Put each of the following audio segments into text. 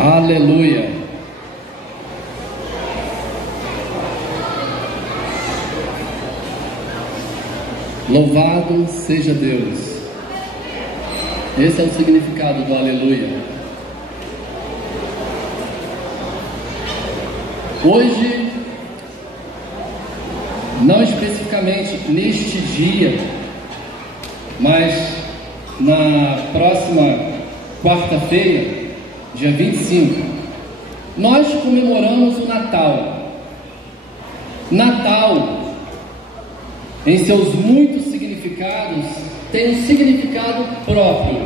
Aleluia. Louvado seja Deus. Esse é o significado do aleluia. Hoje, não especificamente neste dia, mas na próxima quarta-feira, dia 25, nós comemoramos o Natal. Natal, em seus muitos significados, tem um significado próprio: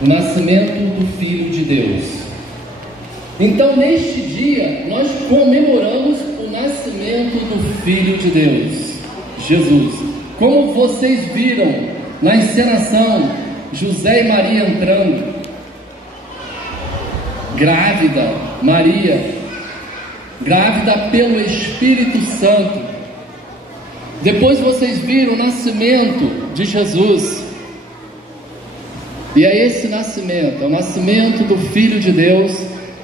o nascimento do Filho de Deus. Então, neste dia, nós comemoramos o nascimento do Filho de Deus, Jesus. Como vocês viram na encenação, José e Maria entrando, grávida, Maria, grávida pelo Espírito Santo. Depois vocês viram o nascimento de Jesus. E é esse nascimento, é o nascimento do Filho de Deus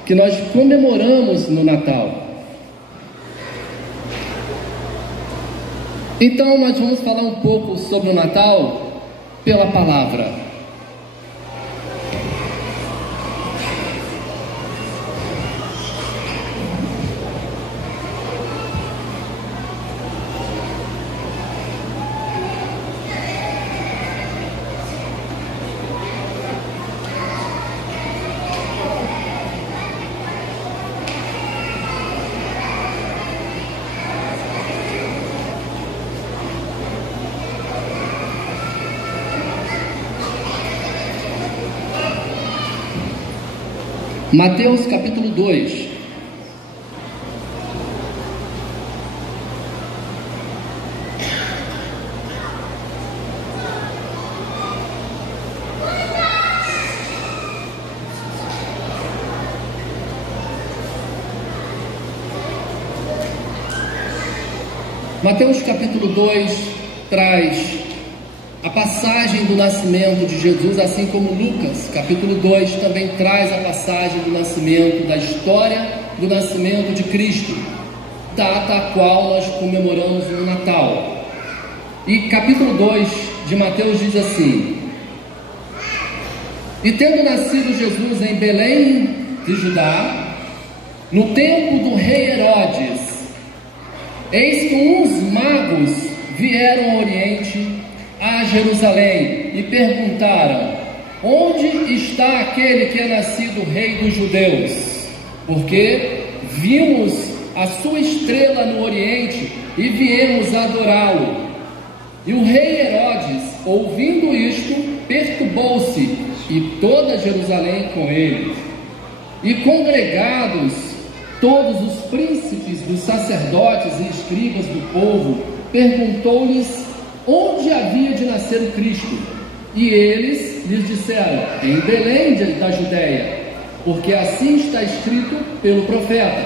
que nós comemoramos no Natal. Então nós vamos falar um pouco sobre o Natal pela palavra. Mateus capítulo 2. Mateus capítulo 2 traz a passagem do nascimento de Jesus, assim como Lucas capítulo 2 também traz a passagem do nascimento, da história do nascimento de Cristo, data a qual nós comemoramos no Natal. E capítulo 2 de Mateus diz assim: E tendo nascido Jesus em Belém de Judá, no tempo do rei Herodes, eis que uns magos vieram ao Oriente a Jerusalém e perguntaram: onde está aquele que é nascido rei dos judeus? Porque vimos a sua estrela no Oriente e viemos adorá-lo. E o rei Herodes, ouvindo isto, perturbou-se, e toda Jerusalém com ele. E congregados todos os príncipes dos sacerdotes e escribas do povo, perguntou-lhes onde havia de nascer o Cristo. E eles lhes disseram: em Belém da Judéia, porque assim está escrito pelo profeta: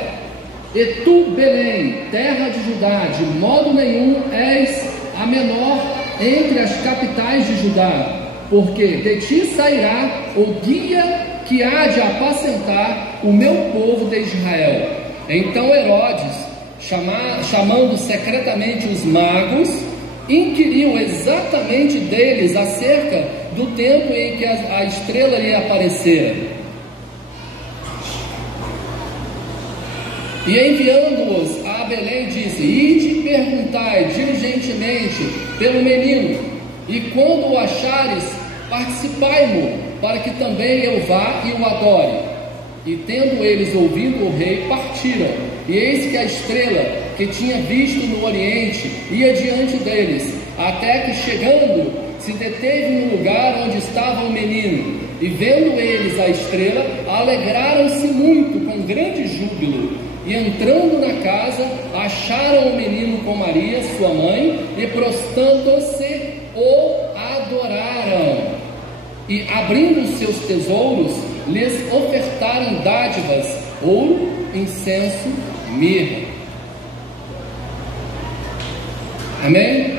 E tu, Belém, terra de Judá, de modo nenhum és a menor entre as capitais de Judá, porque de ti sairá o guia que há de apacentar o meu povo de Israel. Então Herodes, chamando secretamente os magos, inquiriu exatamente deles acerca do tempo em que a estrela lhe aparecera. E enviando-os a Belém, disse: ide perguntai diligentemente pelo menino, e quando o achares, participai-mo, para que também eu vá e o adore. E tendo eles ouvido o rei, partiram. E eis que a estrela que tinha visto no Oriente ia diante deles, até que, chegando, se deteve no lugar onde estava o menino. E vendo eles a estrela, alegraram-se muito, com grande júbilo. E entrando na casa, acharam o menino com Maria, sua mãe, e prostrando-se, o adoraram. E abrindo os seus tesouros, lhes ofertaram dádivas, ouro, incenso, mirra. Amém?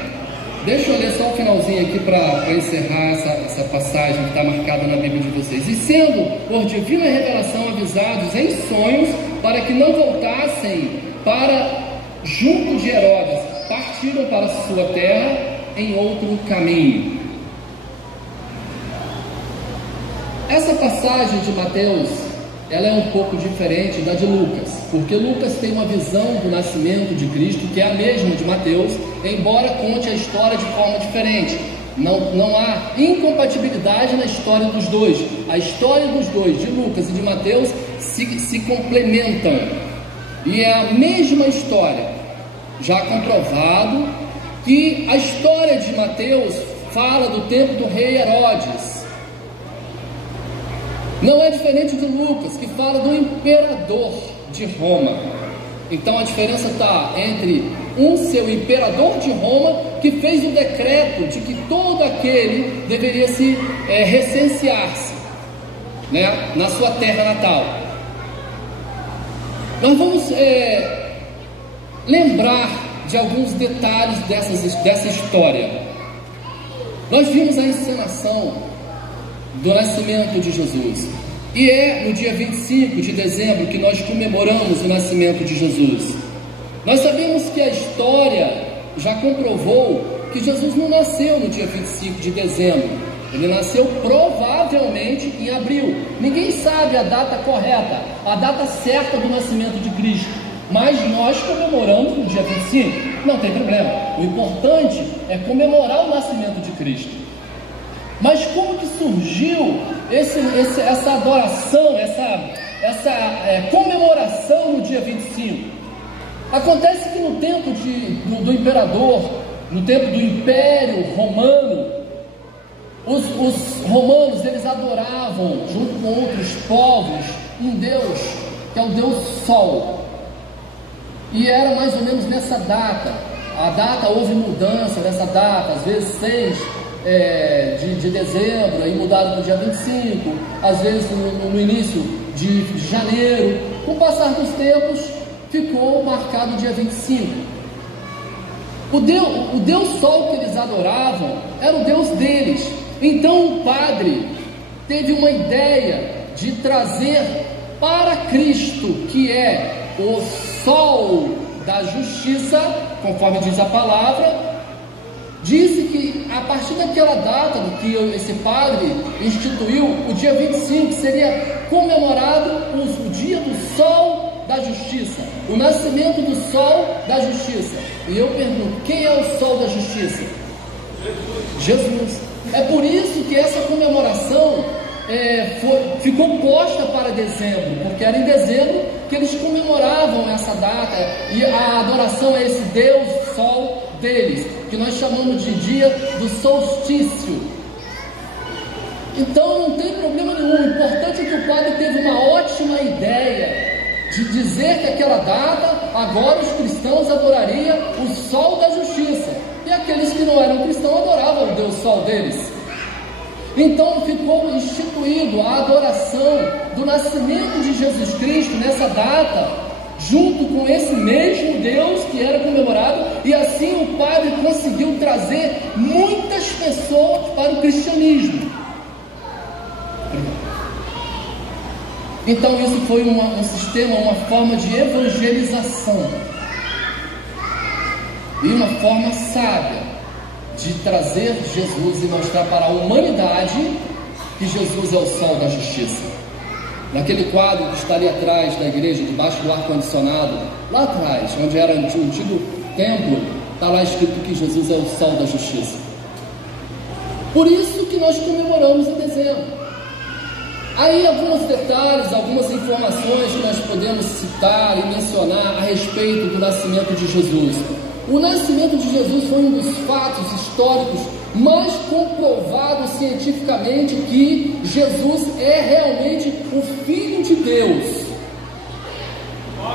Deixa eu ler só o finalzinho aqui para encerrar essa passagem que está marcada na Bíblia de vocês. E sendo por divina revelação avisados em sonhos, para que não voltassem para junto de Herodes, partiram para sua terra em outro caminho. Essa passagem de Mateus, ela é um pouco diferente da de Lucas, porque Lucas tem uma visão do nascimento de Cristo que é a mesma de Mateus, embora conte a história de forma diferente. Não há incompatibilidade na história dos dois. A história dos dois, de Lucas e de Mateus, se complementam. E é a mesma história. Já comprovado que a história de Mateus fala do tempo do rei Herodes. Não é diferente de Lucas, que fala do imperador de Roma. Então a diferença está entre seu imperador de Roma, que fez o decreto de que todo aquele deveria se recensear-se, né, na sua terra natal. Nós vamos lembrar de alguns detalhes dessa história. Nós vimos a encenação do nascimento de Jesus, e é no dia 25 de dezembro que nós comemoramos o nascimento de Jesus. Nós sabemos que a história já comprovou que Jesus não nasceu no dia 25 de dezembro, ele nasceu provavelmente em abril. Ninguém sabe a data correta, a data certa do nascimento de Cristo, mas nós comemoramos no dia 25, não tem problema. O importante é comemorar o nascimento de Cristo. Mas como que surgiu essa adoração, essa comemoração no dia 25? Acontece que no tempo do imperador, no tempo do Império Romano, os romanos, eles adoravam, junto com outros povos, um Deus, que é o Deus Sol. E era mais ou menos nessa data. A data, houve mudança nessa data, às vezes 6 de dezembro, aí mudaram para o dia 25, às vezes no início de janeiro. Com o passar dos tempos, ficou marcado o dia 25. O Deus Sol que eles adoravam era o Deus deles. Então o padre teve uma ideia de trazer para Cristo, que é o Sol da justiça, conforme diz a palavra. Disse que a partir daquela data que esse padre instituiu, o dia 25 seria comemorado o dia do Sol da Justiça, o nascimento do Sol da Justiça. E eu pergunto, quem é o Sol da Justiça? Jesus. É por isso que essa comemoração ficou posta para dezembro, porque era em dezembro que eles comemoravam essa data, e a adoração a esse Deus Sol deles, que nós chamamos de dia do solstício. Então não tem problema nenhum. O importante é que o padre teve uma ótima ideia de dizer que aquela data, agora os cristãos adorariam o Sol da Justiça, e aqueles que não eram cristãos adoravam o Deus Sol deles. Então ficou instituído a adoração do nascimento de Jesus Cristo nessa data, junto com esse mesmo Deus que era comemorado, e assim o padre conseguiu trazer muitas pessoas para o cristianismo. Então isso foi um sistema, uma forma de evangelização, e uma forma sábia de trazer Jesus e mostrar para a humanidade que Jesus é o Sol da Justiça. Naquele quadro que está ali atrás da igreja, debaixo do ar-condicionado, lá atrás, onde era o antigo templo, está lá escrito que Jesus é o Sol da Justiça. Por isso que nós comemoramos em dezembro. Aí alguns detalhes, algumas informações que nós podemos citar e mencionar a respeito do nascimento de Jesus. O nascimento de Jesus foi um dos fatos históricos mais comprovados cientificamente que Jesus é realmente o Filho de Deus.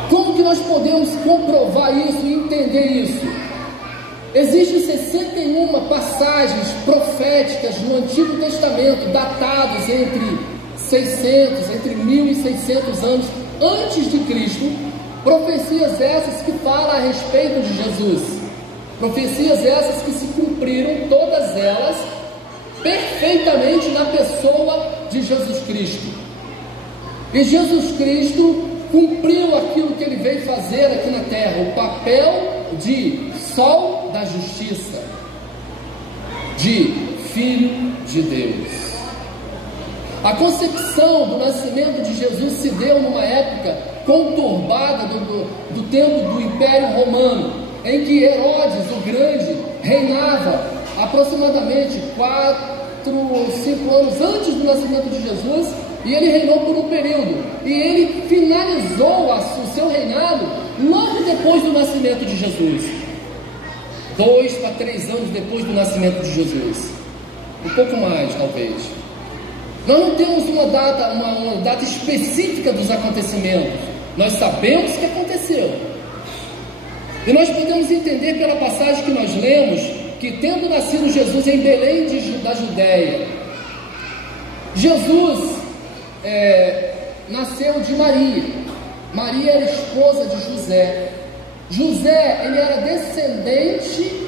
Como que nós podemos comprovar isso e entender isso? Existem 61 passagens proféticas no Antigo Testamento, datadas entre 1600 anos antes de Cristo, profecias essas que falam a respeito de Jesus, profecias essas que se cumpriram cumpriram todas elas perfeitamente na pessoa de Jesus Cristo. E Jesus Cristo cumpriu aquilo que ele veio fazer aqui na terra, o papel de sol da justiça, de Filho de Deus. A concepção do nascimento de Jesus se deu numa época conturbada do tempo do Império Romano, em que Herodes o Grande reinava aproximadamente 4 ou 5 anos antes do nascimento de Jesus, e ele reinou por um período, e ele finalizou o seu reinado logo depois do nascimento de Jesus, 2 para 3 anos depois do nascimento de Jesus, um pouco mais talvez. Nós não temos uma data específica dos acontecimentos, nós sabemos o que aconteceu, e nós podemos entender pela passagem que nós lemos, que tendo nascido Jesus em Belém da Judéia, Jesus nasceu de Maria. Maria era esposa de José. José, ele era descendente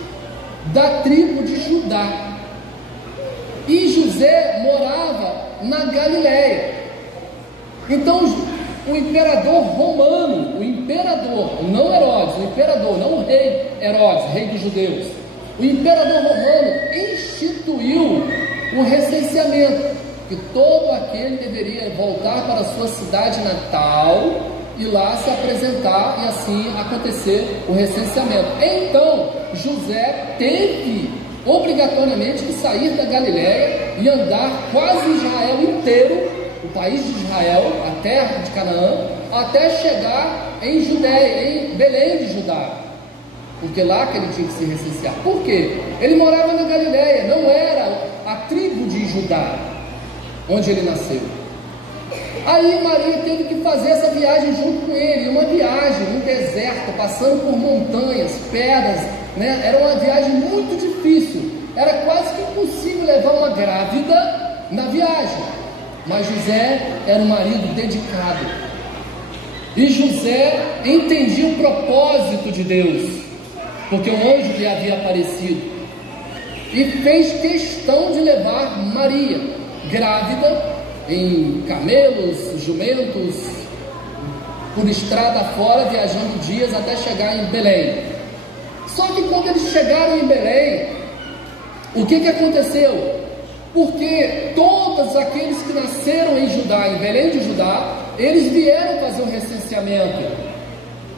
da tribo de Judá, e José morava na Galileia. Então o imperador romano, não Herodes, o imperador, não o rei Herodes, rei dos judeus, o imperador romano instituiu o recenseamento, que todo aquele deveria voltar para a sua cidade natal e lá se apresentar, e assim acontecer o recenseamento. Então José teve obrigatoriamente que sair da Galileia e andar quase Israel inteiro, o país de Israel, a terra de Canaã, até chegar em Judéia, em Belém de Judá, porque lá que ele tinha que se recensear. Por quê? Ele morava na Galileia, não era a tribo de Judá onde ele nasceu. Aí Maria teve que fazer essa viagem junto com ele, uma viagem no deserto, passando por montanhas, pedras, né? Era uma viagem muito difícil, era quase que impossível levar uma grávida na viagem, mas José era um marido dedicado, e José entendia o propósito de Deus, porque o anjo lhe havia aparecido, e fez questão de levar Maria, grávida, em camelos, jumentos, por estrada fora, viajando dias até chegar em Belém. Só que quando eles chegaram em Belém, o que aconteceu? Porque todos aqueles que nasceram em Judá, em Belém de Judá, eles vieram fazer um recenseamento.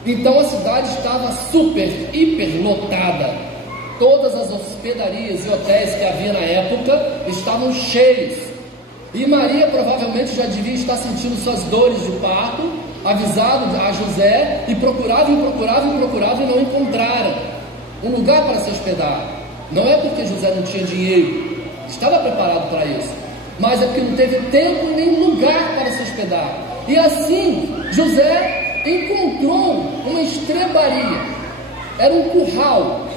Então a cidade estava hiper lotada. Todas as hospedarias e hotéis que havia na época estavam cheios. E Maria provavelmente já devia estar sentindo suas dores de parto, avisado a José, e procuravam e não encontraram um lugar para se hospedar. Não é porque José não tinha dinheiro, estava preparado para isso, mas é porque não teve tempo nem lugar para se hospedar. E assim José encontrou uma estrebaria, era um curral,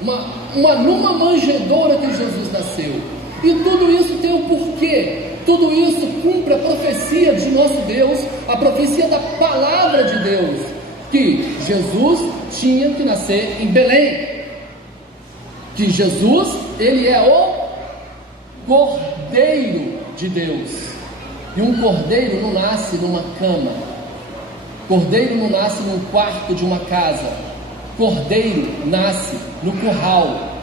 numa manjedoura que Jesus nasceu. E tudo isso tem um porquê. Tudo isso cumpre a profecia de nosso Deus, a profecia da palavra de Deus, que Jesus tinha que nascer em Belém, que Jesus, ele é o Cordeiro de Deus, e um cordeiro não nasce numa cama, cordeiro não nasce num quarto de uma casa, cordeiro nasce no curral,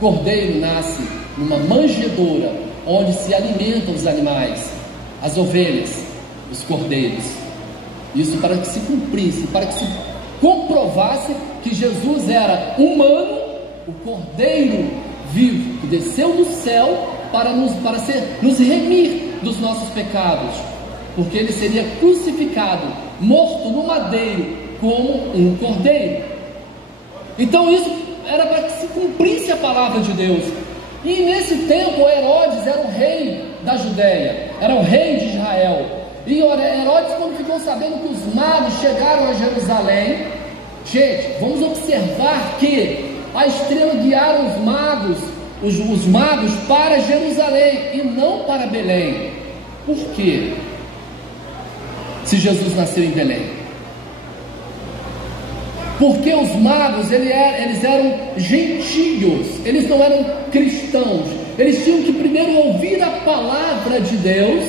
cordeiro nasce numa manjedoura, onde se alimentam os animais, as ovelhas, os cordeiros. Isso para que se cumprisse, para que se comprovasse que Jesus era humano, o Cordeiro vivo, que desceu do céu para nos remir dos nossos pecados, porque ele seria crucificado, morto no madeiro, como um cordeiro. Então isso era para que se cumprisse a palavra de Deus. E nesse tempo Herodes era o rei da Judéia, era o rei de Israel. E Herodes, quando ficou sabendo que os magos chegaram a Jerusalém, gente, vamos observar que a estrela guiaram os magos para Jerusalém e não para Belém. Por quê? Se Jesus nasceu em Belém, porque os magos eles eram gentios, eles não eram cristãos. Eles tinham que primeiro ouvir a palavra de Deus,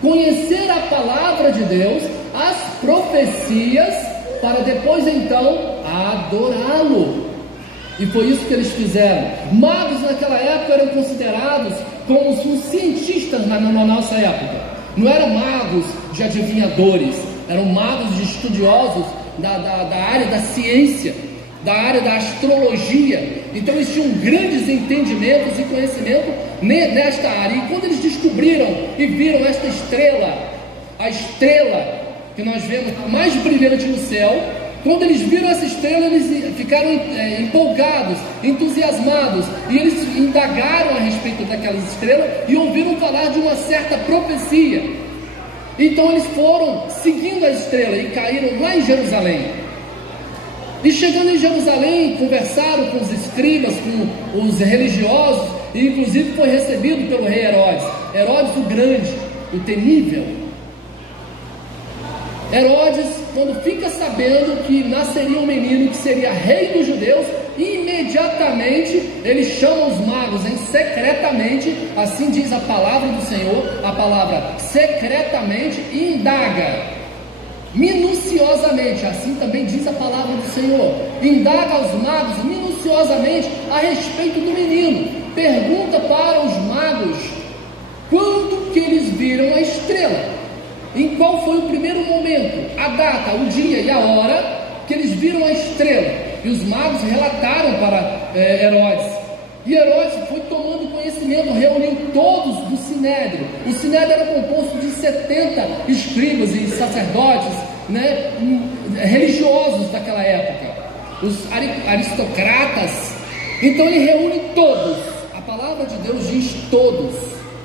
conhecer a palavra de Deus, as profecias, para depois então adorá-lo. E foi isso que eles fizeram. Magos naquela época eram considerados como os cientistas na nossa época. Não eram magos de adivinhadores, eram magos de estudiosos da área da ciência, da área da astrologia. Então eles tinham grandes entendimentos e conhecimento nesta área. E quando eles descobriram e viram esta estrela, a estrela que nós vemos mais brilhante no céu, quando eles viram essa estrela, eles ficaram empolgados, entusiasmados, e eles indagaram a respeito daquela estrela e ouviram falar de uma certa profecia. Então eles foram seguindo a estrela e caíram lá em Jerusalém. E chegando em Jerusalém, conversaram com os escribas, com os religiosos, e inclusive foi recebido pelo rei Herodes, Herodes o Grande, o temível. Herodes, quando fica sabendo que nasceria um menino que seria rei dos judeus, imediatamente ele chama os magos secretamente, assim diz a palavra do Senhor, a palavra secretamente, e indaga minuciosamente, assim também diz a palavra do Senhor, indaga aos magos minuciosamente a respeito do menino, pergunta para os magos quando que eles viram a estrela, em qual foi o primeiro momento, a data, o dia e a hora que eles viram a estrela. E os magos relataram para Herodes. E Herodes foi tomando conhecimento, reuniu todos do Sinédrio. O Sinédrio era composto de 70 escribas e sacerdotes, né, religiosos daquela época, os aristocratas. Então ele reúne todos. A palavra de Deus diz todos,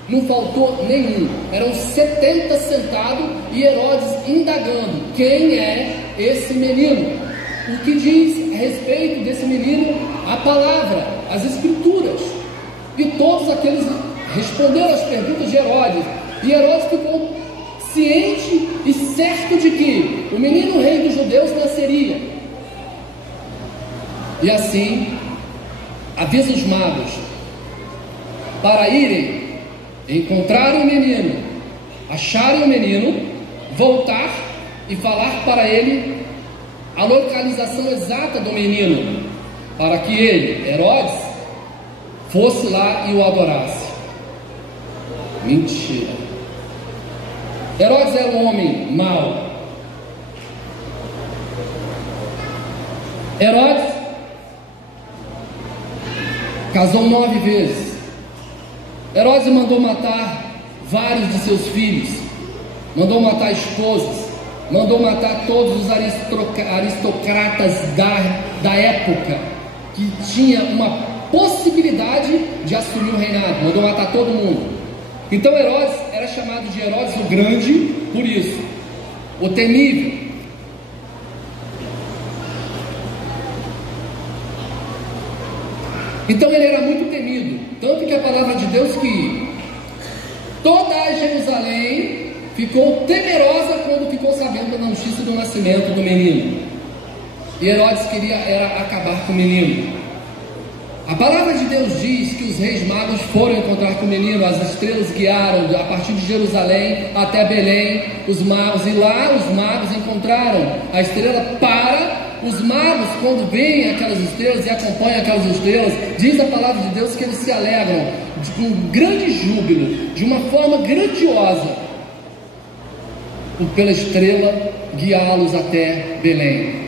não faltou nenhum. Eram 70 sentados e Herodes indagando: quem é esse menino? O que diz a respeito desse menino a palavra, as escrituras? E todos aqueles responderam às perguntas de Herodes. E Herodes ficou ciente e certo de que o menino rei dos judeus nasceria. E assim avisa os magos para irem encontrar o menino, acharem o menino, voltar e falar para ele a localização exata do menino, para que ele, Herodes, fosse lá e o adorasse. Mentira. Herodes era um homem mau. Herodes casou 9 vezes. Herodes mandou matar vários de seus filhos, mandou matar esposas, mandou matar todos os aristocratas da época que tinha uma possibilidade de assumir o reinado, mandou matar todo mundo. Então Herodes era chamado de Herodes o Grande por isso, o temível. Então ele era muito temido, tanto que a palavra de Deus que toda a Jerusalém ficou temerosa quando ficou sabendo da notícia do nascimento do menino. E Herodes queria acabar com o menino. A palavra de Deus diz que os reis magos foram encontrar com o menino, as estrelas guiaram a partir de Jerusalém até Belém, os magos, e lá os magos encontraram a estrela. Para os magos, quando veem aquelas estrelas e acompanham aquelas estrelas, diz a palavra de Deus que eles se alegram com um grande júbilo, de uma forma grandiosa, pela estrela guiá-los até Belém.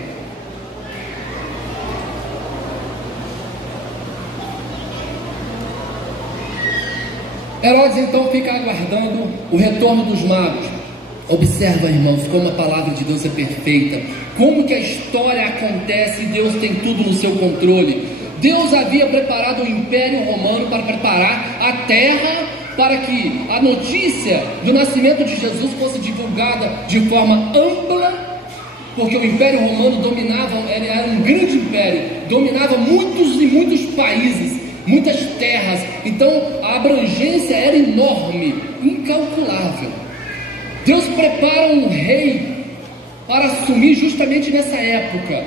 Herodes então fica aguardando o retorno dos magos. Observa, irmãos, como a palavra de Deus é perfeita, como que a história acontece e Deus tem tudo no seu controle. Deus havia preparado o Império Romano para preparar a terra para que a notícia do nascimento de Jesus fosse divulgada de forma ampla, porque o Império Romano dominava, ele era um grande império, dominava muitos e muitos países, muitas terras. Então a abrangência era enorme, incalculável. Deus prepara um rei para assumir justamente nessa época.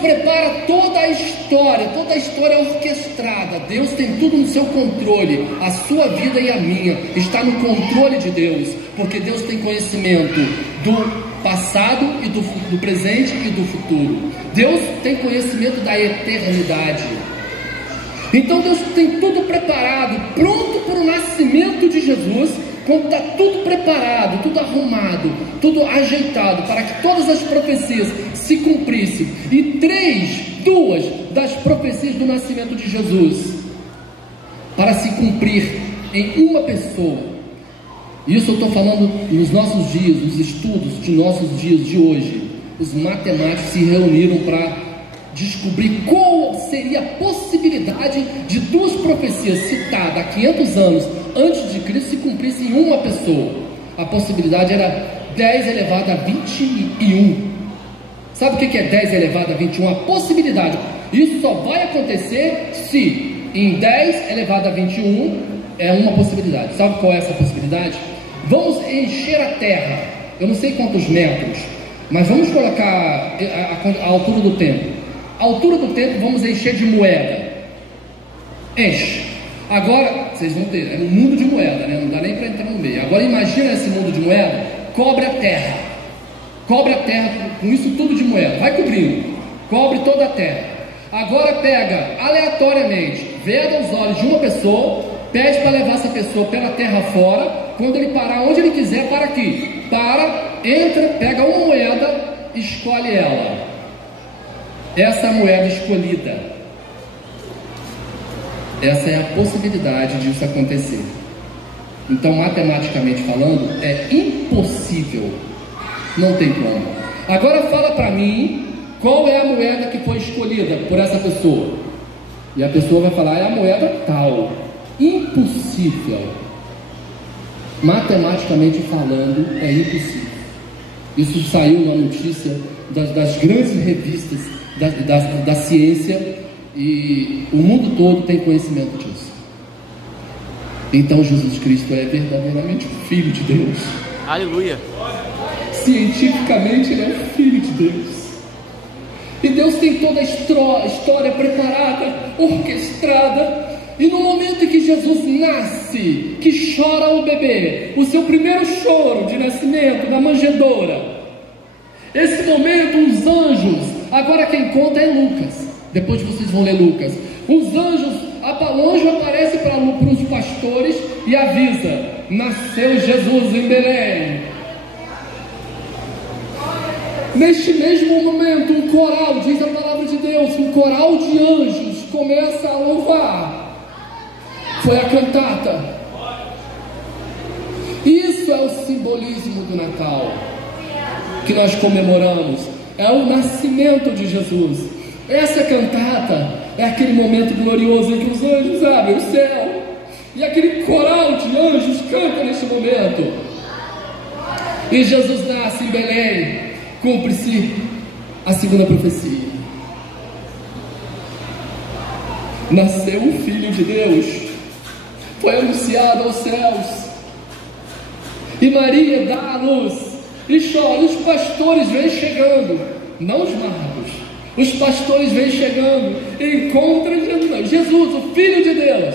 prepara toda a história é orquestrada. Deus tem tudo no seu controle. A sua vida e a minha está no controle de Deus, porque Deus tem conhecimento do passado e do presente e do futuro. Deus tem conhecimento da eternidade. Então Deus tem tudo preparado, pronto para o nascimento de Jesus. Quando está tudo preparado, tudo arrumado, tudo ajeitado, para que todas as profecias se cumprissem. E duas das profecias do nascimento de Jesus, para se cumprir em uma pessoa. Isso eu estou falando nos nossos dias, nos estudos de nossos dias de hoje. Os matemáticos se reuniram para descobrir qual seria a possibilidade de duas profecias citadas há 500 anos antes de Cristo se cumprissem em uma pessoa. A possibilidade era 10 elevado a 21. Sabe o que é 10 elevado a 21? A possibilidade. Isso só vai acontecer se em 10 elevado a 21 é uma possibilidade. Sabe qual é essa possibilidade? Vamos encher a Terra, eu não sei quantos metros, mas vamos colocar a altura do tempo. A altura do tempo vamos encher de moeda. Enche. Agora, vocês vão ter, é um mundo de moeda, né? Não dá nem para entrar no meio. Agora imagina esse mundo de moeda, cobre a terra. Cobre a terra com isso tudo de moeda. Vai cobrindo. Cobre toda a terra. Agora pega aleatoriamente, veda os olhos de uma pessoa, pede para levar essa pessoa pela terra fora. Quando ele parar onde ele quiser, para aqui. Entra, pega uma moeda, escolhe ela. Essa é a moeda escolhida. Essa é a possibilidade disso acontecer. Então, matematicamente falando, é impossível. Não tem como. Agora fala para mim qual é a moeda que foi escolhida por essa pessoa. E a pessoa vai falar, é a moeda tal. Impossível. Matematicamente falando, é impossível. Isso saiu na notícia das grandes revistas da ciência, e o mundo todo tem conhecimento disso. Então Jesus Cristo é verdadeiramente o Filho de Deus. Aleluia. Cientificamente ele é o Filho de Deus. E Deus tem toda a história preparada, orquestrada. E no momento em que Jesus nasce, que chora o bebê, o seu primeiro choro de nascimento na manjedoura, esse momento os anjos, agora quem conta é Lucas, depois vocês vão ler Lucas, os anjos, o anjo aparece para os pastores e avisa, nasceu Jesus em Belém. Neste mesmo momento, um coral, diz a palavra de Deus, um coral de anjos começa a louvar. Foi a cantata. Isso é o simbolismo do Natal que nós comemoramos. É o nascimento de Jesus. Essa cantata é aquele momento glorioso em que os anjos abrem o céu e aquele coral de anjos canta neste momento. E Jesus nasce em Belém. Cumpre-se a segunda profecia. Nasceu o Filho de Deus. Foi anunciado aos céus. E Maria dá a luz e chora. Os pastores vêm chegando, não os magos. Os pastores vêm chegando e encontram Jesus, o Filho de Deus.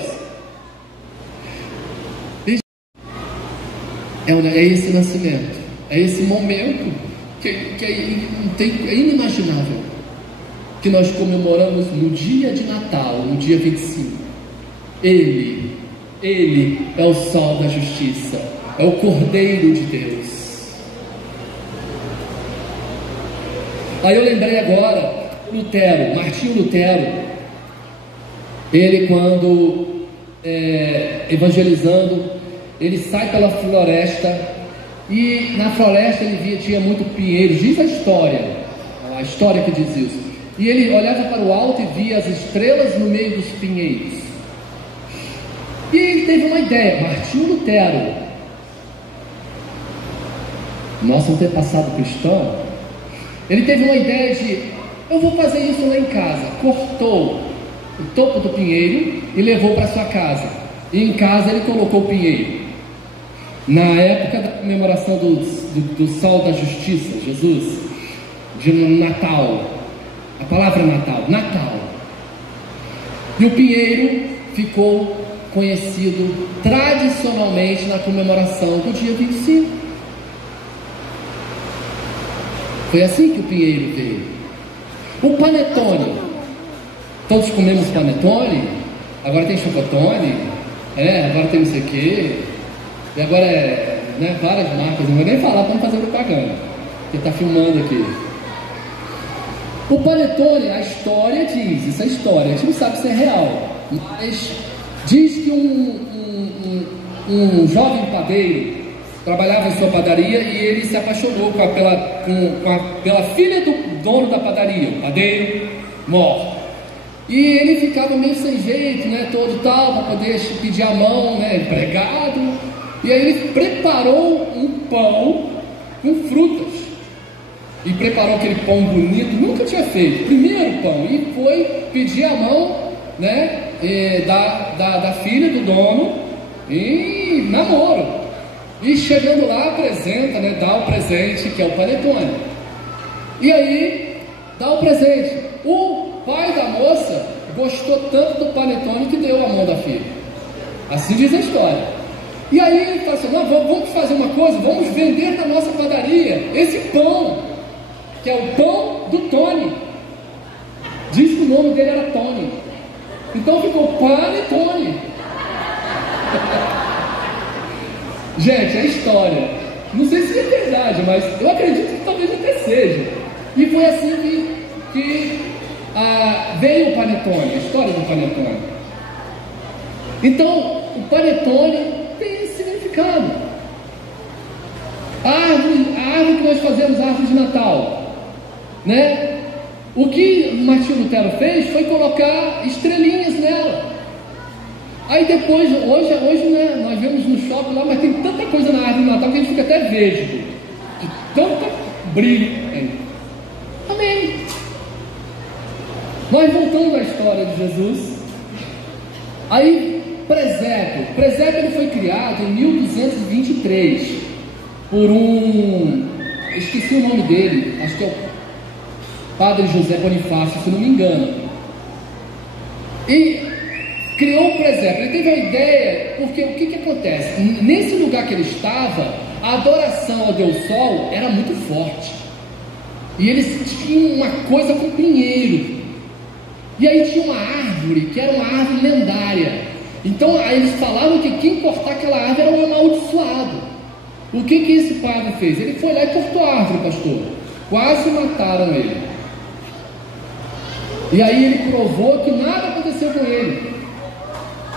É esse nascimento, é esse momento que é inimaginável, que nós comemoramos no dia de Natal, no dia 25. Ele é o sol da justiça, é o Cordeiro de Deus. Aí eu lembrei agora, Martinho Lutero, ele quando evangelizando, ele sai pela floresta, e na floresta ele tinha muito pinheiros, diz a história que diz isso, e ele olhava para o alto e via as estrelas no meio dos pinheiros. E ele teve uma ideia, Martinho Lutero, nosso antepassado cristão, ele teve uma ideia de, eu vou fazer isso lá em casa. Cortou o topo do pinheiro e levou para sua casa, e em casa ele colocou o pinheiro. Na época da comemoração do sol da justiça, Jesus, de Natal, A palavra Natal, Natal. E o pinheiro ficou conhecido tradicionalmente na comemoração do dia 25. Foi assim que o pinheiro veio. O panetone. Todos comemos panetone. Agora tem chocotone. Agora tem não sei o quê. E agora várias marcas. Não vou nem falar para não fazer propaganda, porque está filmando aqui. O panetone, a história diz, isso é história, a gente não sabe se é real, mas diz que um jovem padeiro trabalhava em sua padaria e ele se apaixonou pela filha do dono da padaria, o padeiro mor. E ele ficava meio sem jeito, todo tal, para poder pedir a mão, empregado. E aí ele preparou um pão com frutas. E preparou aquele pão bonito, nunca tinha feito, primeiro pão, e foi pedir a mão da filha do dono e namoro. E chegando lá apresenta, dá o presente, que é o panetone. E aí dá o presente. O pai da moça gostou tanto do panetone que deu a mão da filha. Assim diz a história. E aí ele fala assim: não, vamos fazer uma coisa, vamos vender na nossa padaria esse pão, que é o pão do Tony. Diz que o nome dele era Tony. Então ficou Panetone. Gente, é história. Não sei se é verdade, mas eu acredito que talvez até seja. E foi assim que veio o Panetone, a história do Panetone. Então, o Panetone tem esse significado. A árvore que nós fazemos, a árvore de Natal, o que Martinho Lutero fez foi colocar estrelinhas nela. Aí depois, hoje nós vemos no shopping lá, mas tem tanta coisa na árvore de Natal que a gente fica até vesgo, de tanto brilho. Amém. Nós voltamos à história de Jesus. Aí, presépio ele foi criado em 1223 por esqueci o nome dele, acho que é o Padre José Bonifácio, se não me engano. E criou o presépio. Ele teve a ideia, porque o que acontece? Nesse lugar que ele estava, a adoração ao Deus Sol era muito forte. E eles tinham uma coisa com pinheiro. E aí tinha uma árvore, que era uma árvore lendária. Então aí eles falavam que quem cortar aquela árvore era um amaldiçoado. O que esse padre fez? Ele foi lá e cortou a árvore, pastor. Quase mataram ele. E aí ele provou que nada aconteceu com ele.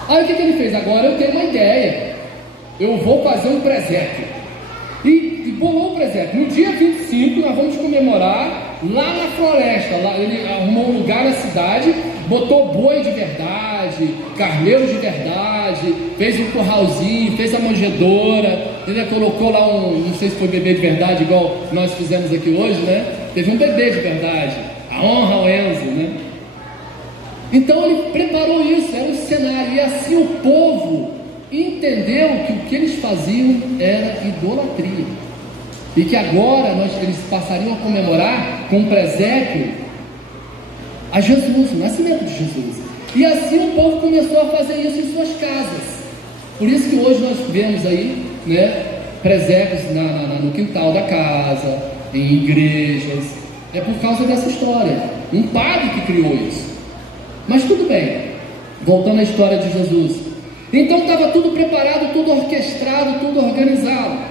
Aí o que ele fez? Agora eu tenho uma ideia. Eu vou fazer um presépio. E bolou o presépio. No dia 25 nós vamos comemorar lá na floresta. Lá, ele arrumou um lugar na cidade, botou boi de verdade, carneiro de verdade, fez um curralzinho, fez a manjedoura, ele colocou lá não sei se foi bebê de verdade, igual nós fizemos aqui hoje, Teve um bebê de verdade, a honra ao Enzo, Então ele preparou isso, era o cenário, e assim o povo entendeu que o que eles faziam era idolatria, e que agora eles passariam a comemorar com um presépio a Jesus, o nascimento de Jesus. E assim o povo começou a fazer isso em suas casas. Por isso que hoje nós vemos aí, presépios no quintal da casa, em igrejas. É por causa dessa história. Um padre que criou isso. Mas tudo bem, voltando à história de Jesus. Então estava tudo preparado, tudo orquestrado, tudo organizado.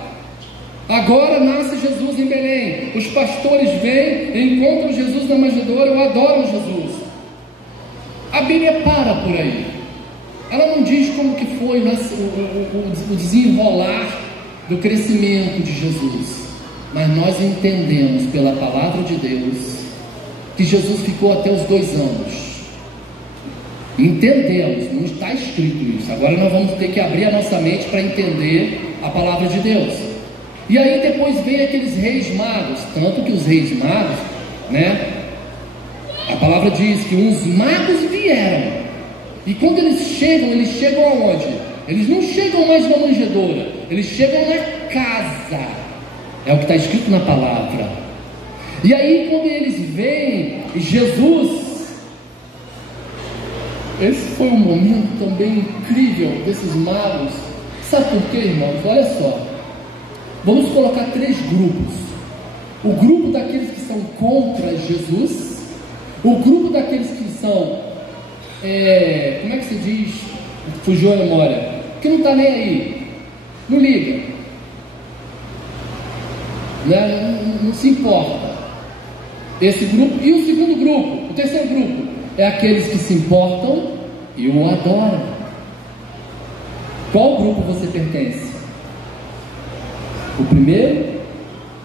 Agora nasce Jesus em Belém. Os pastores vêm, encontram Jesus na manjedoura e adoram Jesus. A Bíblia para por aí. Ela não diz como que foi o desenrolar do crescimento de Jesus. Mas nós entendemos pela palavra de Deus que Jesus ficou até os 2 anos. Entendemos, não está escrito isso. Agora nós vamos ter que abrir a nossa mente para entender a palavra de Deus. E aí depois vem aqueles reis magos. Tanto que os reis magos, a palavra diz que uns magos vieram. E quando eles chegam aonde? Eles não chegam mais na manjedoura, eles chegam na casa. É o que está escrito na palavra. E aí, quando eles veem Jesus, esse foi um momento também incrível desses magos. Sabe por quê, irmãos? Olha só, vamos colocar 3 grupos: o grupo daqueles que são contra Jesus, o grupo daqueles que são, como é que se diz? Fugiu a memória, que não está nem aí, não liga, né? Não se importa. Esse grupo. E o segundo grupo, o terceiro grupo, é aqueles que se importam e o adoram. Qual grupo você pertence? O primeiro,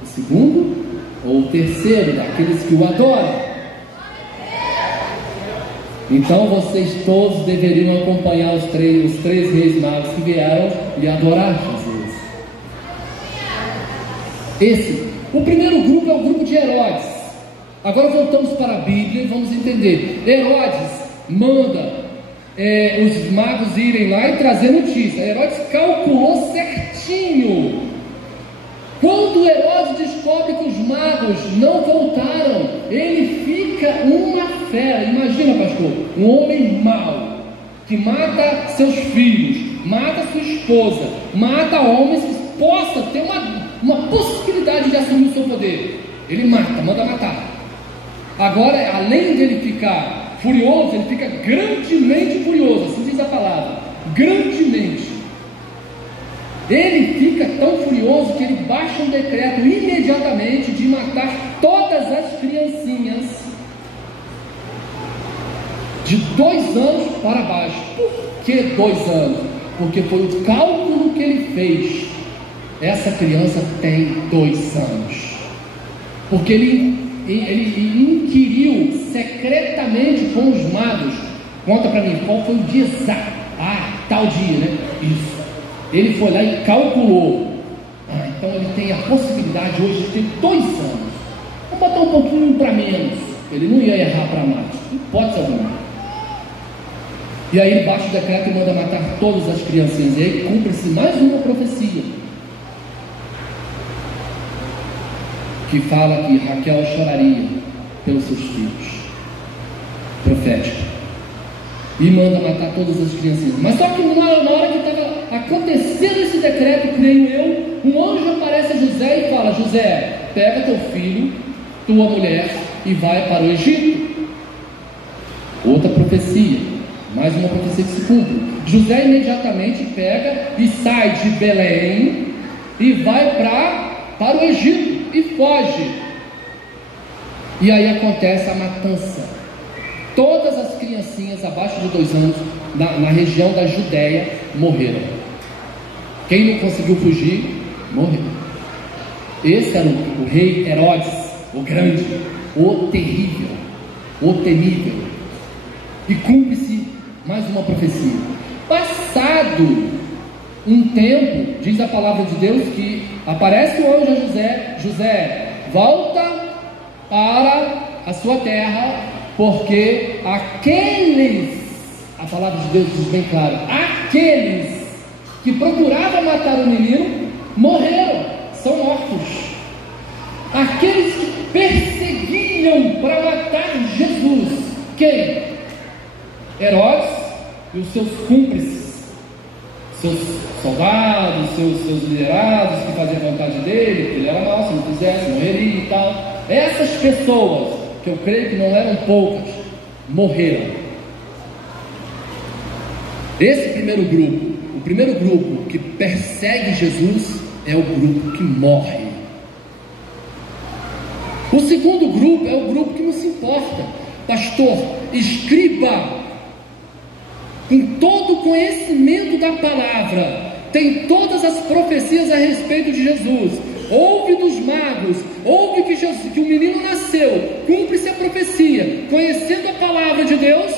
o segundo ou o terceiro, daqueles que o adoram? Então vocês todos deveriam acompanhar os três reis magos que vieram e adorar Jesus. O primeiro grupo é o grupo de Herodes. Agora voltamos para a Bíblia e vamos entender. Herodes manda os magos irem lá e trazer notícia. Herodes calculou certinho. Quando Herodes descobre que os magos não voltaram, ele fica uma fera. Imagina, pastor, um homem mau, que mata seus filhos, mata sua esposa, mata homens que possa ter uma possibilidade de assumir o seu poder. Ele manda matar. Agora, além de ele ficar furioso, ele fica grandemente furioso, assim diz a palavra, grandemente. Ele fica tão furioso que ele baixa um decreto imediatamente de matar todas as criancinhas de 2 anos para baixo. Por que 2 anos? Porque foi o cálculo que ele fez. Essa criança tem 2 anos. Porque ele inquiriu secretamente com os magos. Conta para mim, qual foi o dia exato? Tal dia, né? Isso. Ele foi lá e calculou. Então ele tem a possibilidade hoje de ter 2 anos. Vamos botar um pouquinho para menos. Ele não ia errar para mais, hipótese alguma. E aí ele baixa o decreto e manda matar todas as criancinhas. E aí cumpre-se mais uma profecia, que fala que Raquel choraria pelos seus filhos. Profético. E manda matar todas as criancinhas. Mas só que na hora que estava acontecendo esse decreto, creio eu, um anjo aparece a José e fala: José, pega teu filho, tua mulher, e vai para o Egito. Outra profecia, mais uma profecia que se cumpre. José imediatamente pega e sai de Belém e vai para o Egito e foge. E aí acontece a matança. Todas as criancinhas abaixo de 2 anos na região da Judéia morreram. Quem não conseguiu fugir, morreu. Esse era o rei Herodes, o grande, o terrível, o temível. E cumpre-se mais uma profecia. Passado um tempo, diz a palavra de Deus, que aparece o anjo a José: José, volta para a sua terra, porque aqueles, a palavra de Deus diz bem claro, aqueles que procuravam matar o menino morreram, são mortos. Aqueles que perseguiam para matar Jesus, quem? Herodes e os seus cúmplices, seus soldados, seus liderados que faziam a vontade dele, que ele era mau, se não fizesse, morreria e tal. Essas pessoas, que eu creio que não eram poucas, morreram. Esse primeiro grupo, o primeiro grupo que persegue Jesus, é o grupo que morre. O segundo grupo é o grupo que não se importa. Pastor, escriba, com todo o conhecimento da palavra, tem todas as profecias a respeito de Jesus, ouve dos magos, ouve que o menino nasceu, cumpre-se a profecia, conhecendo a palavra de Deus,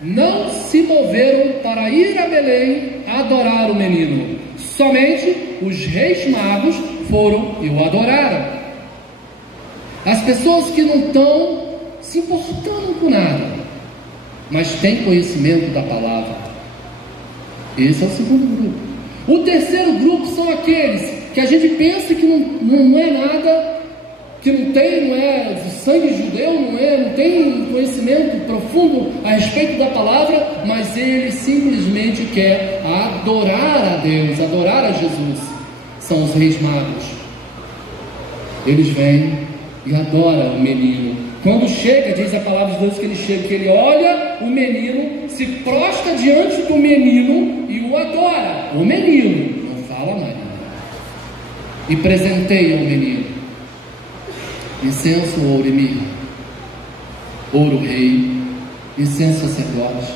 não se moveram para ir a Belém adorar o menino. Somente os reis magos foram e o adoraram. As pessoas que não estão se importando com nada, mas têm conhecimento da palavra, esse é o segundo grupo. O terceiro grupo são aqueles que a gente pensa que não é nada, que não é sangue judeu, não tem conhecimento profundo a respeito da palavra, mas ele simplesmente quer adorar a Deus, adorar a Jesus. São os reis magos. Eles vêm e adoram o menino. Quando chega, diz a palavra de Deus que ele chega, que ele olha o menino, se prostra diante do menino e o adora. O menino, não fala Maria. E presenteia o menino: incenso, ouro e mirra. Ouro, rei; incenso, sacerdote;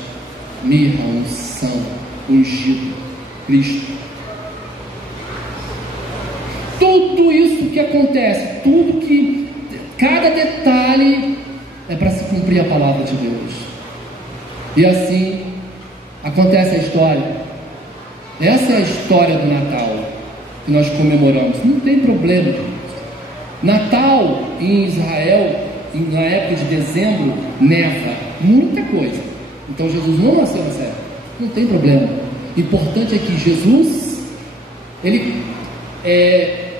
mirra, unção, ungido, Cristo. Tudo isso que acontece, cada detalhe é para se cumprir a palavra de Deus. E assim acontece a história. Essa é a história do Natal que nós comemoramos. Não tem problema. Natal em Israel, na época de dezembro, neva muita coisa. Então Jesus não nasceu nessa época. Não tem problema. O importante é que Jesus, ele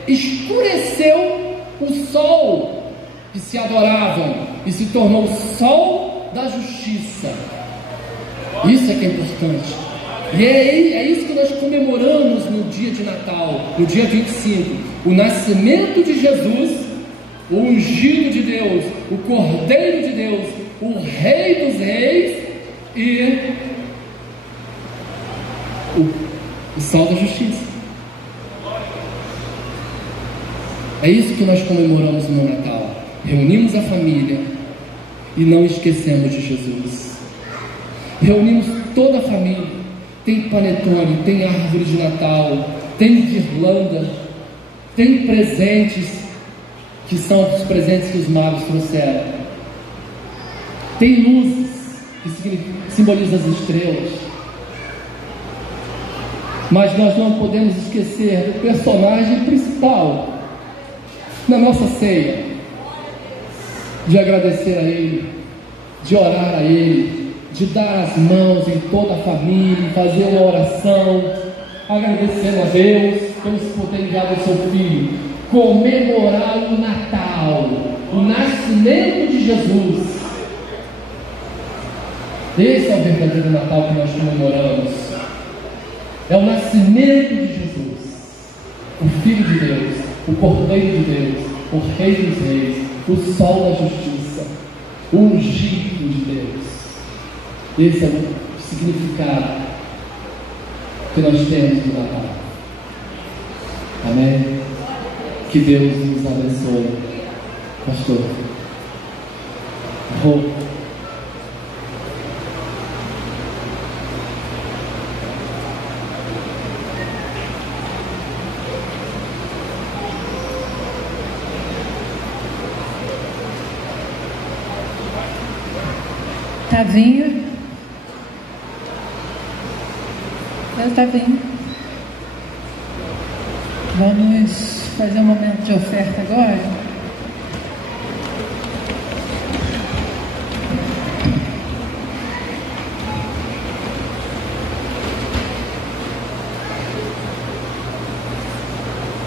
escureceu o sol que se adoravam e se tornou o sol da justiça. Isso é que é importante. E é isso que nós comemoramos no dia de Natal, no dia 25. O nascimento de Jesus, o ungido de Deus, o Cordeiro de Deus, o Rei dos Reis e o sol da justiça. É isso que nós comemoramos no Natal. Reunimos a família e não esquecemos de Jesus. Reunimos toda a família. Tem panetone, tem árvore de Natal, tem guirlanda, tem presentes que são os presentes que os magos trouxeram. Tem luzes que simbolizam as estrelas. Mas nós não podemos esquecer do personagem principal na nossa ceia, de agradecer a Ele, de orar a Ele, de dar as mãos em toda a família, fazer uma oração, agradecendo a Deus pelo poder enviado do seu Filho, comemorar o Natal, o nascimento de Jesus. Esse é o verdadeiro Natal que nós comemoramos. É o nascimento de Jesus, o Filho de Deus, o Cordeiro de Deus, o Rei dos Reis, o Sol da Justiça, o ungido de Deus. Esse é o significado que nós temos no Natal. Amém? Que Deus nos abençoe. Pastor, Tavinho. Tavinho. Vamos fazer um momento de oferta agora.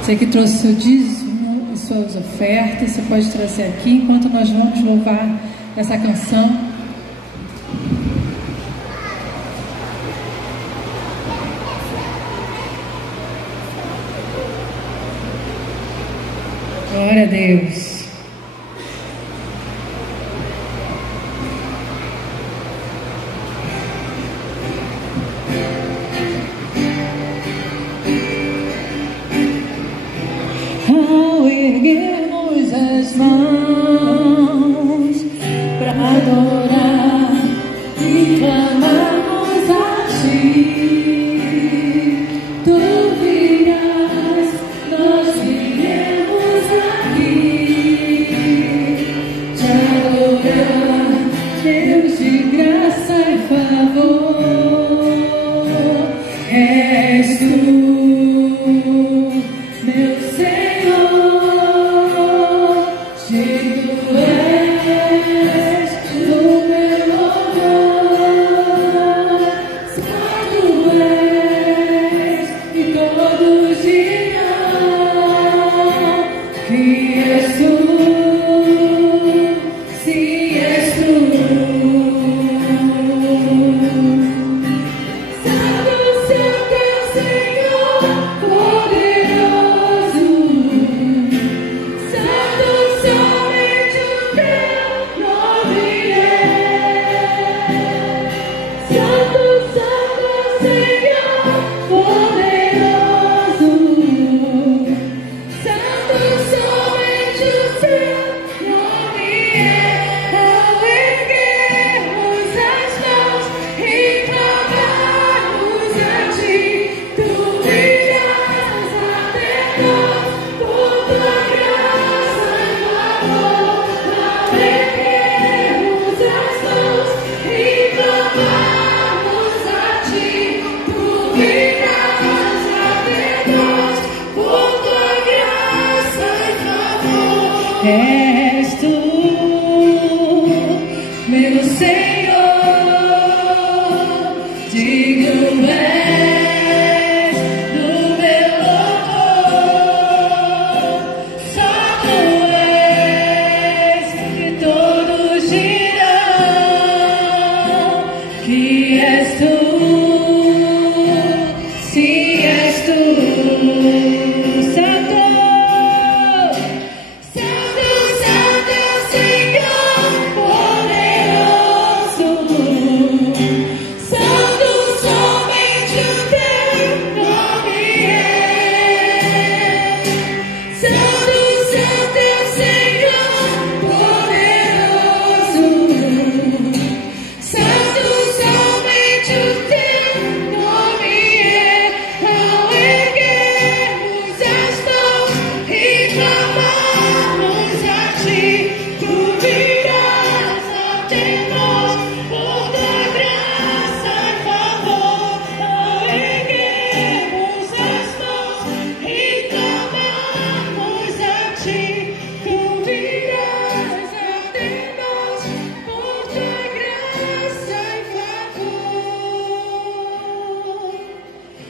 Você que trouxe seu dízimo e suas ofertas, você pode trazer aqui enquanto nós vamos louvar essa canção. Glória a Deus. Ao erguermos as mãos para adorar e clamarmos a Ti, Tu virás, nós viremos aqui te adorar, Deus de graça e favor. És Tu, meu Senhor, digno és Tu. És tu, meu Senhor, digno és do meu louvor, só tu és que todos dirão que és tu, sim, és tu.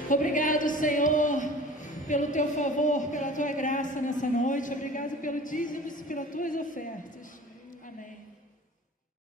Obrigado, Senhor, pelo teu favor, pela tua graça nessa noite. Obrigado pelo dízimo e pelas tuas ofertas. Amém.